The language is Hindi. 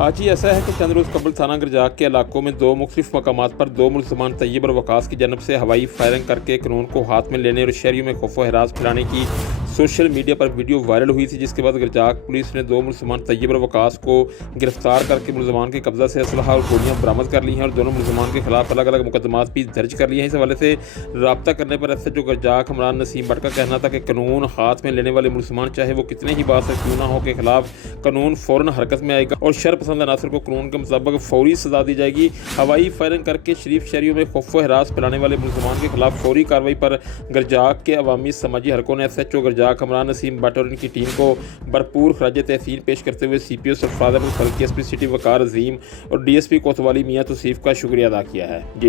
आज ही ऐसा है कि चंद रोज़ कबल थाना गरजाक के इलाकों में दो मुख्तलिफ मकामात पर दो मुलजमान तैयब और वकास की जानब से हवाई फायरिंग करके कानून को हाथ में लेने और शहरियों में खौफ व हरास फैलाने की सोशल मीडिया पर वीडियो वायरल हुई थी, जिसके बाद गरजाक पुलिस ने दो मुलजमान तैयब और वकास को गिरफ्तार करके मुलजमान के कब्जा से असलहा और गोलियां बरामद कर ली हैं और दोनों मुलजमान के खिलाफ अलग अलग मुकदमात भी दर्ज कर लिए हैं। इस हवाले से रब्ता करने पर SHO गरजाक हमरान नसीम भट्ट का कहना था कि कानून हाथ में लेने वाले मुलजमान चाहे वो कितने ही बात क्यों ना हो के खिलाफ कानून फ़ौरन हरकत में आएगा और शर पसंद अनासर को कानून के मुताबिक फौरी सजा दी जाएगी। हवाई फायरिंग करके शरीफ शहरियों में खौफ व हरास फैलाने वाले मुलजमान के खिलाफ फौरी कार्रवाई पर गरजाक के अवामी समाजी हरकों ने SHO गरजाक हमरान नसीम भट्ट और इनकी टीम को भरपूर खराज तहसीन पेश करते हुए CPO Sarfaraz Ahmad खलकी, SP city वकार अजीम और DSP कोतवाली मियां तौसीफ का शुक्रिया अदा किया है। जी।